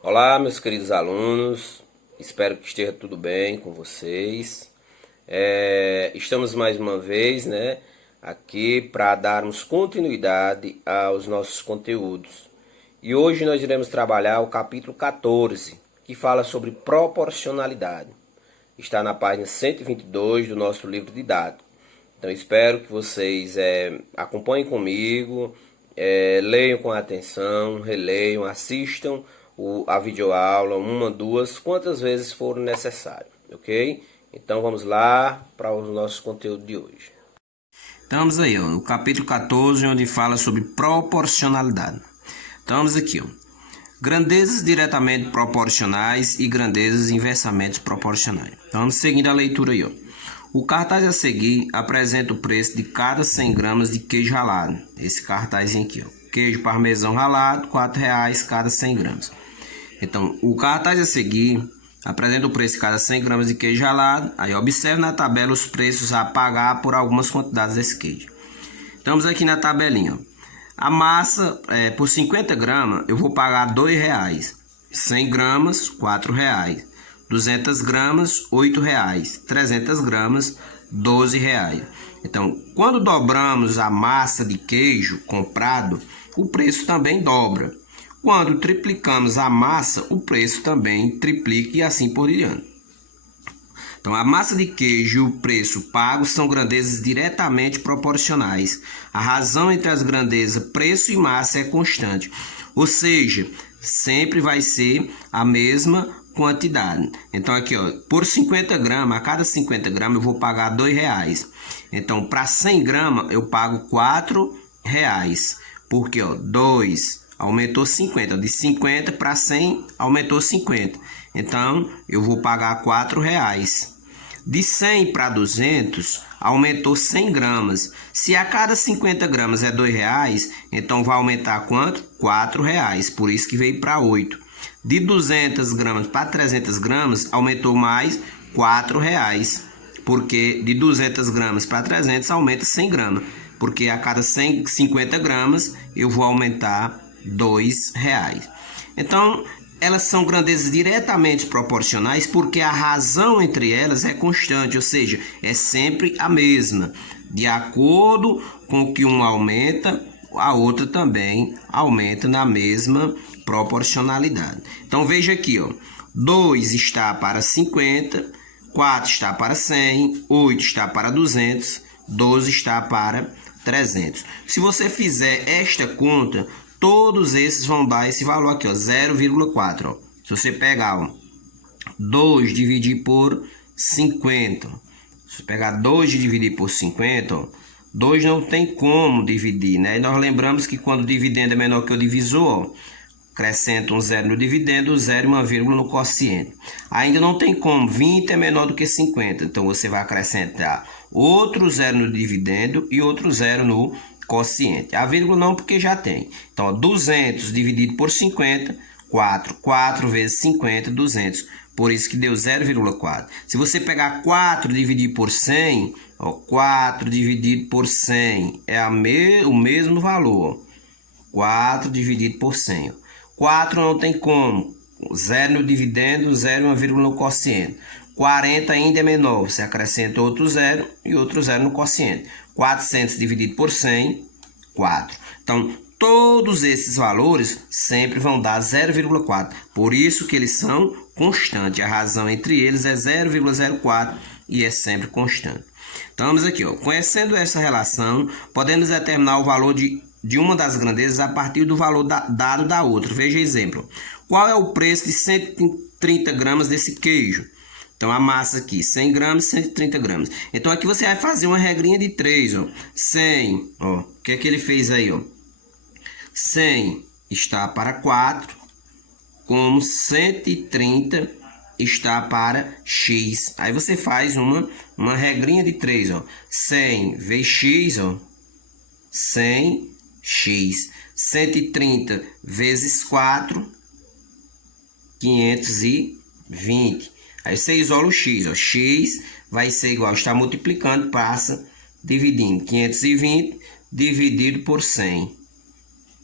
Olá, meus queridos alunos, espero que esteja tudo bem com vocês. Estamos mais uma vez, aqui para darmos continuidade aos nossos conteúdos. E hoje nós iremos trabalhar o capítulo 14, que fala sobre proporcionalidade. Está na página 122 do nosso livro didático. Então espero que vocês acompanhem comigo, leiam com atenção, releiam, assistam a videoaula, uma, duas, quantas vezes for necessário, ok? Então vamos lá para o nosso conteúdo de hoje. Estamos aí, no capítulo 14, onde fala sobre proporcionalidade. Estamos aqui, grandezas diretamente proporcionais e grandezas inversamente proporcionais. Então vamos seguindo a leitura aí, O cartaz a seguir apresenta o preço de cada 100 gramas de queijo ralado. Esse cartazinho aqui, Queijo parmesão ralado, R$ 4,00 cada 100 gramas. Então, o cartaz a seguir apresenta o preço de cada 100 gramas de queijo ralado. Aí, observe na tabela os preços a pagar por algumas quantidades desse queijo. Estamos aqui na tabelinha, A massa, por 50 gramas, eu vou pagar R$ 2,00. 100 gramas, R$ 4,00. 200 gramas, R$ 8,00. 300 gramas, R$ 12,00. Então, quando dobramos a massa de queijo comprado, o preço também dobra. Quando triplicamos a massa, o preço também triplica e assim por diante. Então, a massa de queijo e o preço pago são grandezas diretamente proporcionais. A razão entre as grandezas preço e massa é constante. Ou seja, sempre vai ser a mesma quantidade. Então, aqui, por 50 gramas, a cada 50 gramas eu vou pagar R$ 2,00. Então, para 100 gramas eu pago R$ 4,00. Porque, 2 aumentou 50. De 50 para 100 aumentou 50. Então, eu vou pagar R$ 4,00. De 100 para 200, aumentou 100 gramas. Se a cada 50 gramas é R$ 2,00, então vai aumentar quanto? R$ 4,00. Por isso que veio para 8. De 200 gramas para 300 gramas, aumentou mais R$ 4,00. Porque de 200 gramas para 300, aumenta 100 gramas. Porque a cada 150 gramas, eu vou aumentar R$ 2,00. Então, elas são grandezas diretamente proporcionais porque a razão entre elas é constante, ou seja, é sempre a mesma. De acordo com que uma aumenta, a outra também aumenta na mesma proporcionalidade. Então veja aqui, 2 está para 50, 4 está para 100, 8 está para 200, 12 está para 300. Se você fizer esta conta, todos esses vão dar esse valor aqui, 0,4. Se você pegar 2 dividir por 50, se você pegar 2 e dividir por 50, 2 não tem como dividir, né? E nós lembramos que quando o dividendo é menor que o divisor, acrescenta um zero no dividendo, um zero e uma vírgula no quociente. Ainda não tem como, 20 é menor do que 50, então você vai acrescentar outro zero no dividendo e outro zero no quociente. A vírgula não, porque já tem. Então, 200 dividido por 50, 4. 4 vezes 50, 200. Por isso que deu 0,4. Se você pegar 4 dividido por 100, 4 dividido por 100 é o mesmo valor. 4 dividido por 100. 4 não tem como. 0 no dividendo, 0 e uma vírgula no quociente. 40 ainda é menor, você acrescenta outro zero e outro zero no quociente. 400 dividido por 100, 4. Então, todos esses valores sempre vão dar 0,4. Por isso que eles são constantes. A razão entre eles é 0,04 e é sempre constante. Então, vamos aqui, Conhecendo essa relação, podemos determinar o valor de uma das grandezas a partir do valor dado da outra. Veja exemplo. Qual é o preço de 130 gramas desse queijo? Então, a massa aqui, 100 gramas, 130 gramas. Então, aqui você vai fazer uma regrinha de 3, 100, o que é que ele fez aí, 100 está para 4, como 130 está para x. Aí você faz uma regrinha de 3, 100 vezes x, 100x. 130 vezes 4, 520. Aí você isola o x, x vai ser igual, está multiplicando, passa dividindo, 520 dividido por 100.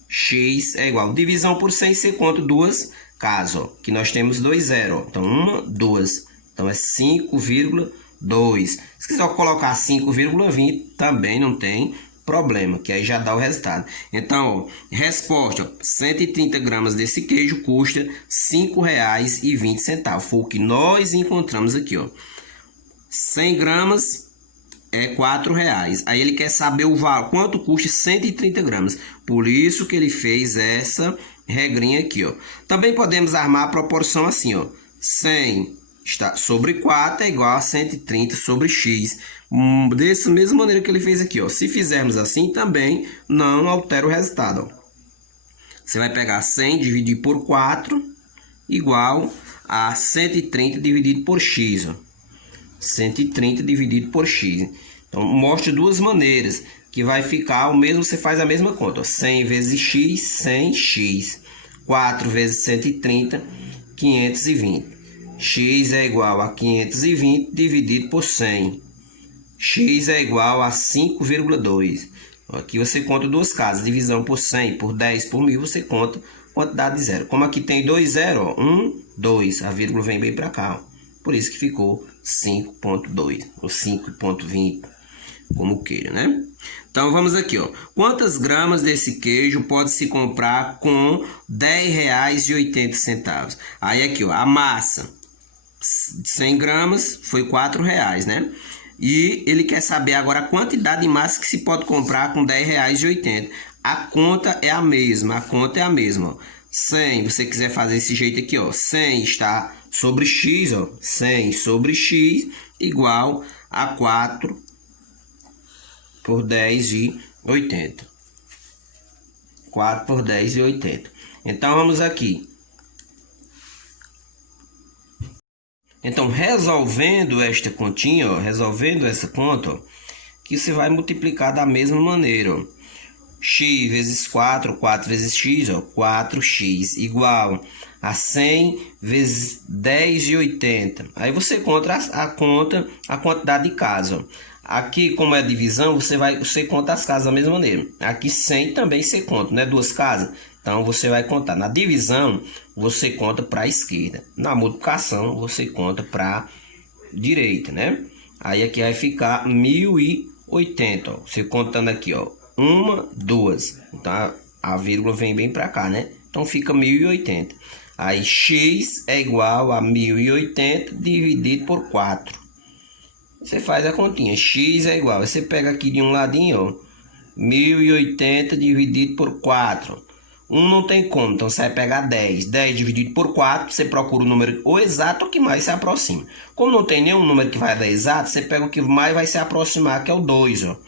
X é igual, divisão por 100, você conta duas casa, ó, que nós temos 2 zeros. Então, 1, 2. Então, é 5,2. Se quiser colocar 5,20, também não tem problema, que aí já dá o resultado. Então, ó, resposta, ó, 130 gramas desse queijo custa R$ 5,20. Foi o que nós encontramos aqui, ó. 100 gramas é R$ 4,00. Aí ele quer saber o valor, quanto custa 130 gramas. Por isso que ele fez essa regrinha aqui, ó. Também podemos armar a proporção assim, ó. 100 sobre 4 é igual a 130 sobre x. Dessa mesma maneira que ele fez aqui, ó. Se fizermos assim, também não altera o resultado, ó. Você vai pegar 100 dividido por 4 igual a 130 dividido por x, ó. 130 dividido por x. Então, mostra duas maneiras, que vai ficar o mesmo, você faz a mesma conta, ó. 100 vezes x, 100x. 4 vezes 130, 520. X é igual a 520 dividido por 100. X é igual a 5,2. Aqui você conta duas casas, divisão por 100, por 10, por 1000, você conta quantidade de zero. Como aqui tem 2 zeros, 1, 2, a vírgula vem bem para cá, ó. Por isso que ficou 5,2 ou 5,20, como queira, né? Então vamos aqui, ó. Quantas gramas desse queijo pode se comprar com R$ 10,80? Aí aqui, ó, a massa, 100 gramas foi R$ 4,00, né? E ele quer saber agora a quantidade de massa que se pode comprar com R$ 10,80. A conta é a mesma, ó. 100, se você quiser fazer esse jeito aqui, ó, 100 está sobre x, ó, 100 sobre x igual a 4 por 10,80. 4 por 10,80. Então, vamos aqui. Então, resolvendo esta continha, ó, resolvendo essa conta, ó, que você vai multiplicar da mesma maneira, ó. X vezes 4, 4 vezes x, ó, 4x igual a 100 vezes 10,80. Aí você conta a quantidade de casas, ó. Aqui, como é divisão, você conta as casas da mesma maneira. Aqui 100 também você conta, né? Duas casas. Então, você vai contar. Na divisão, você conta para a esquerda. Na multiplicação, você conta para a direita, né? Aí, aqui vai ficar 1080, ó. Você contando aqui, ó. 1, 2. Então, a vírgula vem bem para cá, né? Então, fica 1080. Aí, x é igual a 1080 dividido por 4. Você faz a continha. X é igual. Você pega aqui de um ladinho, ó. 1080 dividido por 4. 1 não tem como, então você vai pegar 10. 10 dividido por 4, você procura o número ou exato ou que mais se aproxima. Como não tem nenhum número que vai dar exato, você pega o que mais vai se aproximar, que é o 2, ó.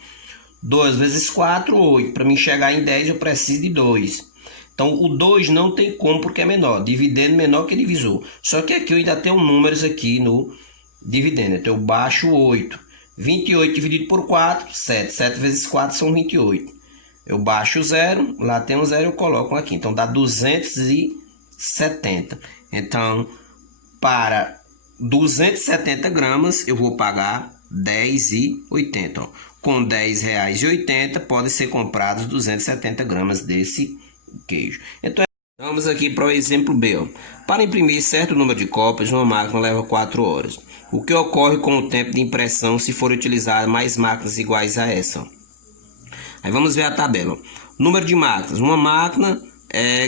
2 vezes 4, 8. Para mim chegar em 10, eu preciso de 2. Então, o 2 não tem como, porque é menor. Dividendo menor que divisor. Só que aqui eu ainda tenho números aqui no dividendo. Então, eu baixo 8. 28 dividido por 4, 7. 7 vezes 4 são 28. Eu baixo 0. Lá tem um 0, eu coloco aqui. Então, dá 270. Então, para 270 gramas, eu vou pagar R$10,80. Ó. Com R$10,80, podem ser comprados 270 gramas desse queijo. Então, vamos aqui para o exemplo B. Ó. Para imprimir certo número de cópias, uma máquina leva 4 horas. O que ocorre com o tempo de impressão se for utilizar mais máquinas iguais a essa? Ó. Aí vamos ver a tabela. Ó. Número de máquinas. Uma máquina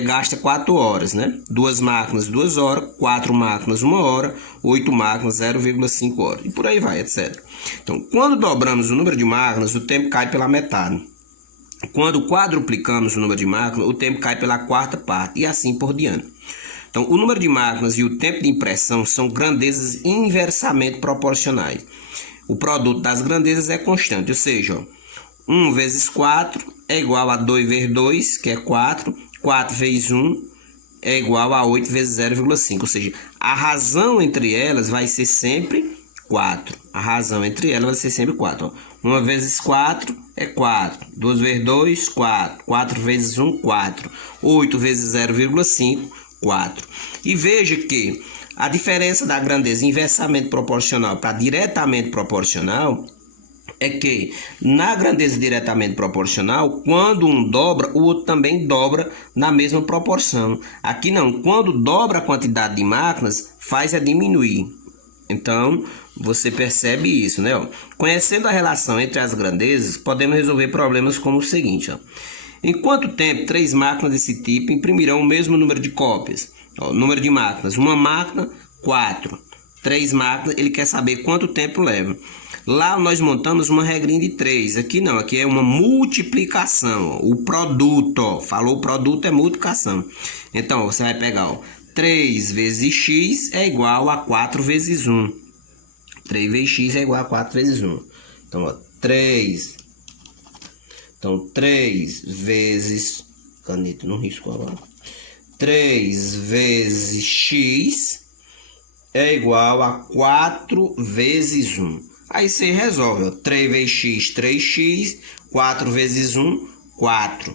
gasta 4 horas, né? 2 máquinas, 2 horas. 4 máquinas, 1 hora. 8 máquinas, 0,5 horas. E por aí vai, etc. Então, quando dobramos o número de máquinas, o tempo cai pela metade. Quando quadruplicamos o número de máquinas, o tempo cai pela quarta parte. E assim por diante. Então, o número de máquinas e o tempo de impressão são grandezas inversamente proporcionais. O produto das grandezas é constante, ou seja, ó, 1 vezes 4 é igual a 2 vezes 2, que é 4. 4 vezes 1 é igual a 8 vezes 0,5. Ou seja, a razão entre elas vai ser sempre 4. A razão entre elas vai ser sempre 4. Ó. 1 vezes 4 é 4. 2 vezes 2, 4. 4 vezes 1, 4. 8 vezes 0,5, 4. E veja que a diferença da grandeza inversamente proporcional para diretamente proporcional é que na grandeza diretamente proporcional, quando um dobra, o outro também dobra na mesma proporção. Aqui não, quando dobra a quantidade de máquinas, faz a diminuir. Então, você percebe isso, né? Ó, conhecendo a relação entre as grandezas, podemos resolver problemas como o seguinte, ó. Em quanto tempo 3 máquinas desse tipo imprimirão o mesmo número de cópias? Ó, número de máquinas, uma máquina, 4. 3 máquinas, ele quer saber quanto tempo leva. Lá nós montamos uma regrinha de 3. Aqui não, aqui é uma multiplicação. Ó. O produto, ó, falou produto é multiplicação. Então, você vai pegar, ó, 3 vezes x é igual a 4 vezes 1. 3 vezes x é igual a 4 vezes 1. Então, ó, 3 vezes... Caneta, não risco agora. 3 vezes x é igual a 4 vezes 1. Aí você resolve, ó. 3 vezes x, 3x. 4 vezes 1, 4.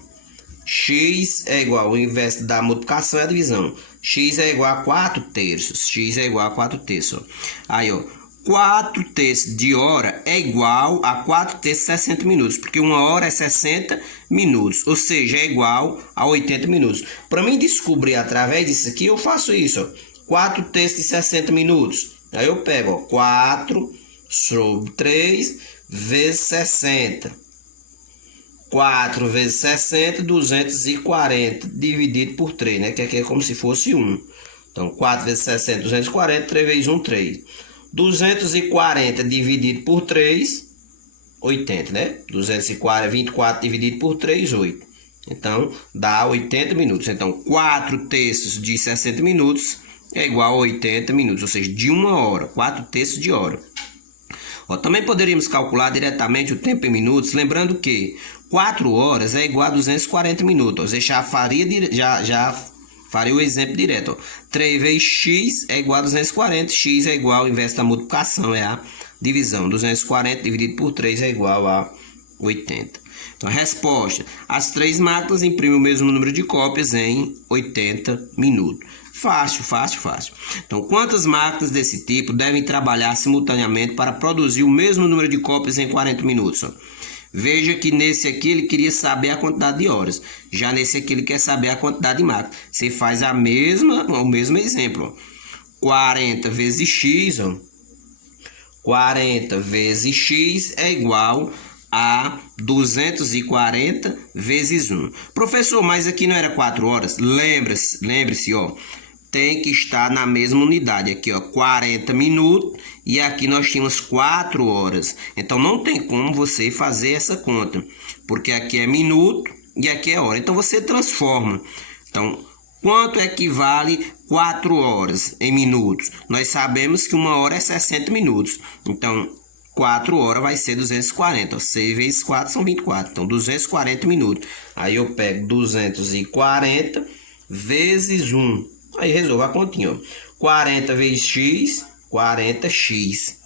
X é igual, o inverso da multiplicação é a divisão. X é igual a 4 terços. X é igual a 4 terços. Aí, ó. 4 terços de hora é igual a 4 terços de 60 minutos. Porque uma hora é 60 minutos. Ou seja, é igual a 80 minutos. Para mim descobrir através disso aqui, eu faço isso, ó. 4 terços de 60 minutos. Aí eu pego, ó, 4 sobre 3 vezes 60. 4 vezes 60, 240, dividido por 3, né? Que aqui é como se fosse 1. Então, 4 vezes 60, 240, 3 vezes 1, 3. 240 dividido por 3, 80, né? 240, 24 dividido por 3, 8. Então, dá 80 minutos. Então, 4 terços de 60 minutos é igual a 80 minutos, ou seja, de uma hora, 4 terços de hora. Ó, também poderíamos calcular diretamente o tempo em minutos, lembrando que 4 horas é igual a 240 minutos. Você já faria o exemplo direto. Ó. 3 vezes x é igual a 240, x é igual, ao invés da multiplicação, é a divisão. 240 dividido por 3 é igual a 80. Então, a resposta. As 3 máquinas imprimem o mesmo número de cópias em 80 minutos. Fácil, fácil, fácil. Então, quantas máquinas desse tipo devem trabalhar simultaneamente para produzir o mesmo número de cópias em 40 minutos? Ó. Veja que nesse aqui ele queria saber a quantidade de horas. Já nesse aqui ele quer saber a quantidade de máquinas. Você faz o mesmo exemplo. Ó. 40 vezes x, ó. 40 vezes x é igual a 240 vezes 1. Professor, mas aqui não era 4 horas? Lembre-se, ó. Tem que estar na mesma unidade. Aqui, ó, 40 minutos e aqui nós tínhamos 4 horas. Então, não tem como você fazer essa conta, porque aqui é minuto e aqui é hora. Então, você transforma. Então, quanto equivale 4 horas em minutos? Nós sabemos que uma hora é 60 minutos. Então, 4 horas vai ser 240. 6 vezes 4 são 24. Então, 240 minutos. Aí, eu pego 240 vezes 1. Aí resolvo a continha, ó. 40 vezes x, 40x.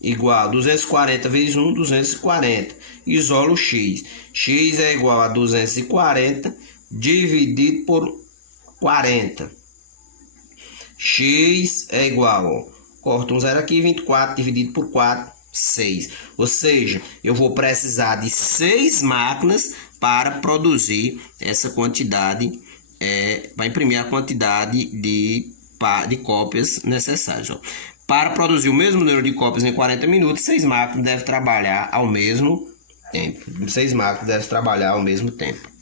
Igual a 240 vezes 1, 240. Isolo o x. X é igual a 240 dividido por 40. X é igual, ó. Corta um zero aqui, 24 dividido por 4, 6. Ou seja, eu vou precisar de 6 máquinas para produzir essa quantidade, para imprimir a quantidade de cópias necessárias. Ó. Para produzir o mesmo número de cópias em 40 minutos, 6 máquinas devem trabalhar ao mesmo tempo. 6 máquinas devem trabalhar ao mesmo tempo.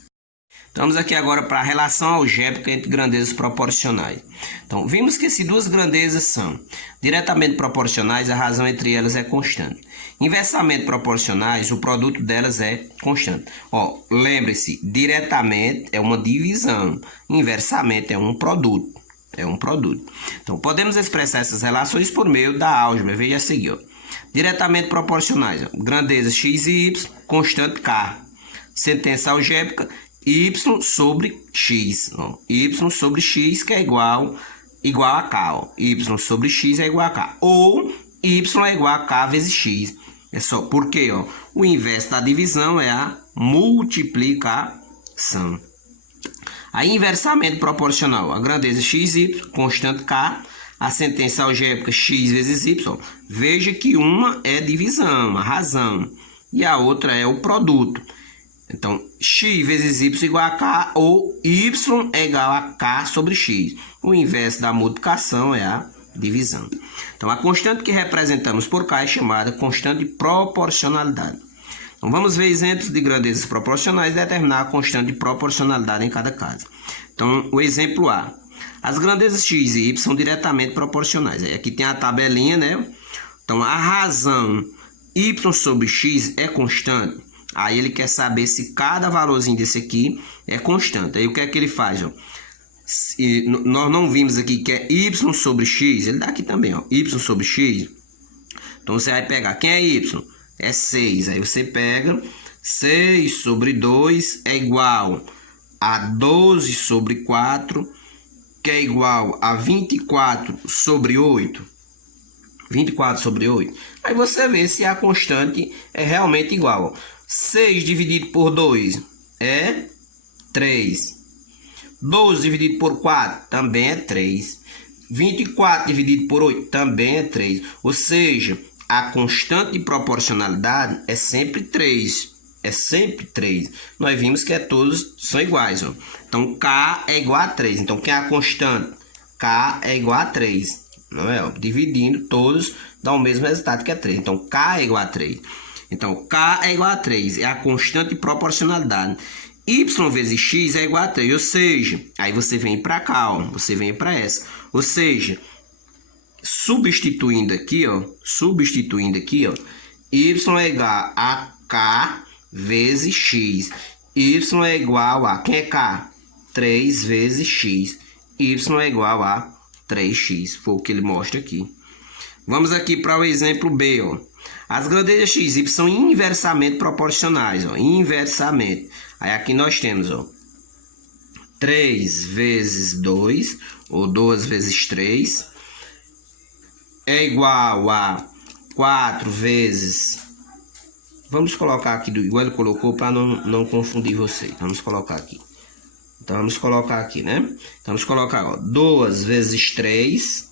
Estamos aqui agora para a relação algébrica entre grandezas proporcionais. Então, vimos que se duas grandezas são diretamente proporcionais, a razão entre elas é constante. Inversamente proporcionais, o produto delas é constante. Ó, lembre-se, diretamente é uma divisão, inversamente é um produto. Então, podemos expressar essas relações por meio da álgebra. Veja a seguir, ó. Diretamente proporcionais, ó. Grandeza x e y, constante k. Sentença algébrica, y sobre x. Ó. Y sobre x que é igual a k. Ó. Y sobre x é igual a k. Ou y é igual a k vezes x. É só porque, ó, o inverso da divisão é a multiplicação. Aí, inversamente proporcional, a grandeza x e y, constante k, a sentença algébrica x vezes y, veja que uma é divisão, a razão, e a outra é o produto. Então, x vezes y igual a k, ou y é igual a k sobre x. O inverso da multiplicação é a divisão. Então, a constante que representamos por k é chamada constante de proporcionalidade. Então, vamos ver exemplos de grandezas proporcionais e determinar a constante de proporcionalidade em cada caso. Então, o exemplo A. As grandezas x e y são diretamente proporcionais. Aí, aqui tem a tabelinha, né? Então, a razão y sobre x é constante. Aí ele quer saber se cada valorzinho desse aqui é constante. Aí o que é que ele faz? Ó? Nós não vimos aqui que é y sobre x. Ele dá aqui também, ó, y sobre x. Então você vai pegar, quem é y? É 6. Aí você pega 6 sobre 2 é igual a 12 sobre 4, que é igual a 24 sobre 8. 24 sobre 8. Aí você vê se a constante é realmente igual. 6 dividido por 2 é 3. 12 dividido por 4 também é 3. 24 dividido por 8 também é 3. Ou seja, a constante de proporcionalidade é sempre 3. É sempre 3. Nós vimos que todos são iguais. Ó. Então, K é igual a 3. Então, quem é a constante? K é igual a 3. Não é? Ó, dividindo todos dá o mesmo resultado que é 3. Então, K é igual a 3. Então, K é igual a 3. É a constante de proporcionalidade. Y vezes X é igual a 3. Ou seja, aí você vem para cá, ó, você vem para essa. Ou seja, substituindo aqui, ó, Y é igual a K vezes X. Y é igual a, quem é K? 3 vezes X. Y é igual a 3x. Foi o que ele mostra aqui. Vamos aqui para o exemplo B, ó. As grandezas x e y são inversamente proporcionais, ó, inversamente. Aí aqui nós temos, ó, 3 vezes 2, ou 2 vezes 3, é igual a 4 vezes... Vamos colocar aqui, igual ele colocou, para não confundir vocês. Vamos colocar aqui. Então, vamos colocar aqui, né? Então, vamos colocar, ó, 2 vezes 3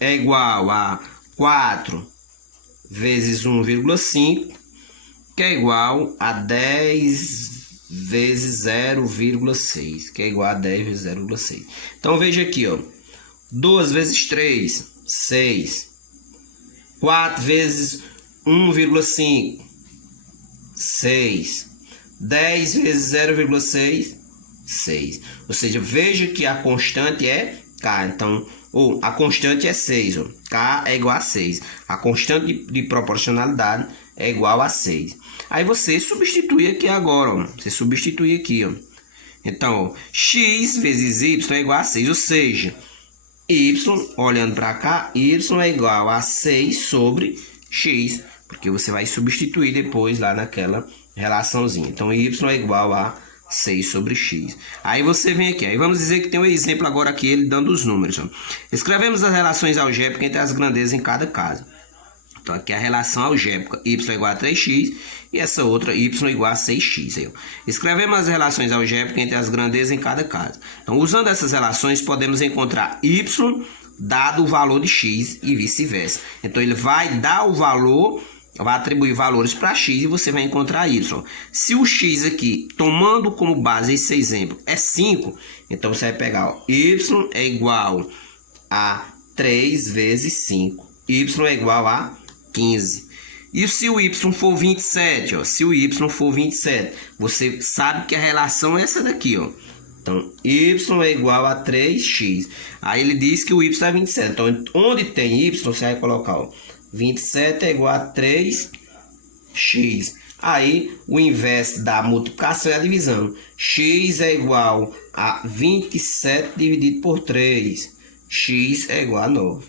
é igual a 4 vezes 1,5, que é igual a 10 vezes 0,6, que é igual a 10 vezes 0,6. Então, veja aqui, ó. 2 vezes 3, 6. 4 vezes 1,5, 6. 10 vezes 0,6, 6. Ou seja, veja que a constante é K. Então, a constante é 6. Ó. K é igual a 6. A constante de proporcionalidade é igual a 6. Aí você substitui aqui agora. Ó. Você substitui aqui. Ó. Então, ó, x vezes y é igual a 6. Ou seja, y, olhando para cá, y é igual a 6 sobre x. Porque você vai substituir depois lá naquela relaçãozinha. Então, y é igual a 6 sobre x. Aí você vem aqui. Aí vamos dizer que tem um exemplo agora aqui, ele dando os números. Ó. Escrevemos as relações algébricas entre as grandezas em cada caso. Então, aqui a relação algébrica, y é igual a 3x, e essa outra, y é igual a 6x. Aí, escrevemos as relações algébricas entre as grandezas em cada caso. Então, usando essas relações, podemos encontrar y dado o valor de x e vice-versa. Então, ele vai dar o valor, vai atribuir valores para x e você vai encontrar y. Se o x aqui, tomando como base esse exemplo, é 5, então você vai pegar, ó, y é igual a 3 vezes 5. Y é igual a 15. E se o y for 27, ó, se o y for 27, você sabe que a relação é essa daqui, ó. Então, y é igual a 3x. Aí ele diz que o y é 27. Então, onde tem y, você vai colocar, ó, 27 é igual a 3x. Aí, o inverso da multiplicação é a divisão. X é igual a 27 dividido por 3. X é igual a 9.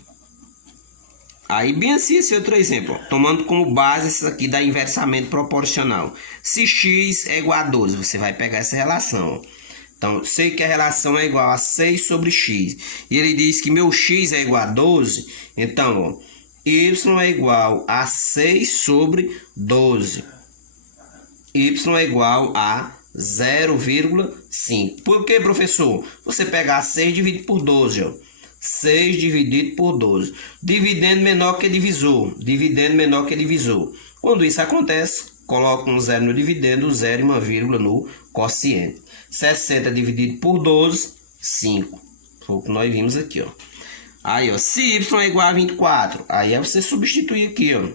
Aí, bem assim, esse outro exemplo, ó, tomando como base isso aqui da inversamente proporcional. Se x é igual a 12, você vai pegar essa relação. Ó. Então, sei que a relação é igual a 6 sobre x. E ele diz que meu x é igual a 12. Então, ó, y é igual a 6 sobre 12. Y é igual a 0,5. Por que, professor? Você pegar 6 dividido por 12, ó. 6 dividido por 12. Dividendo menor que divisor. Dividendo menor que divisor. Quando isso acontece, coloca um zero no dividendo, zero e uma vírgula no quociente. 60 dividido por 12, 5. Foi o que nós vimos aqui, ó. Aí, ó, se y é igual a 24, aí é você substituir aqui, ó.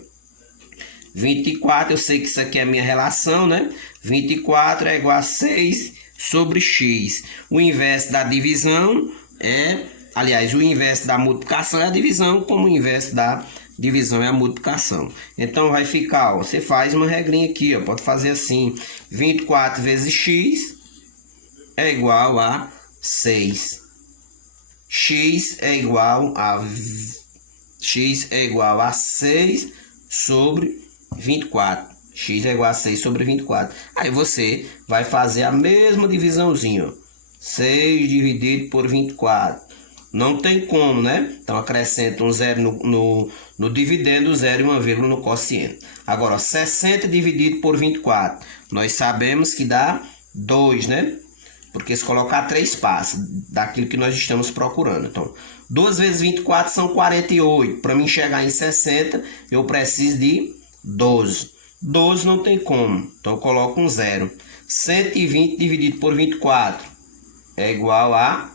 24, eu sei que isso aqui é a minha relação, né? 24 é igual a 6 sobre x. O inverso da divisão é... Aliás, o inverso da multiplicação é a divisão, como o inverso da divisão é a multiplicação. Então, vai ficar, ó, você faz uma regrinha aqui, ó, pode fazer assim. 24 vezes x é igual a 6. X é igual a 6 sobre 24. X é igual a 6 sobre 24. Aí você vai fazer a mesma divisãozinha, ó. 6 dividido por 24. Não tem como, né? Então acrescenta um zero no dividendo, zero e uma vírgula no quociente. Agora, ó, 60 dividido por 24. Nós sabemos que dá 2, né? Porque se colocar 3 passa daquilo que nós estamos procurando. Então, 2 vezes 24 são 48. Para mim chegar em 60, eu preciso de 12. 12 não tem como. Então, eu coloco um zero. 120 dividido por 24 é igual a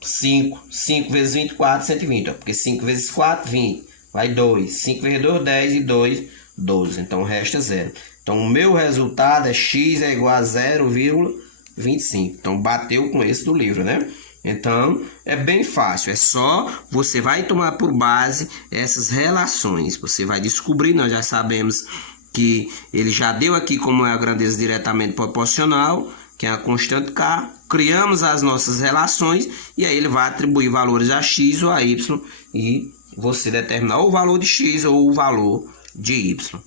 5. 5 vezes 24, 120. Ó, porque 5 vezes 4, 20. Vai 2. 5 vezes 2, 10. E 2, 12. Então, resta 0. Então, o meu resultado é x é igual a 0,25. Então, bateu com esse do livro, né? Então, é bem fácil. É só você vai tomar por base essas relações. Você vai descobrir, nós já sabemos que ele já deu aqui como é a grandeza diretamente proporcional, que é a constante K. Criamos as nossas relações e aí ele vai atribuir valores a x ou a y e você determinar o valor de x ou o valor de y.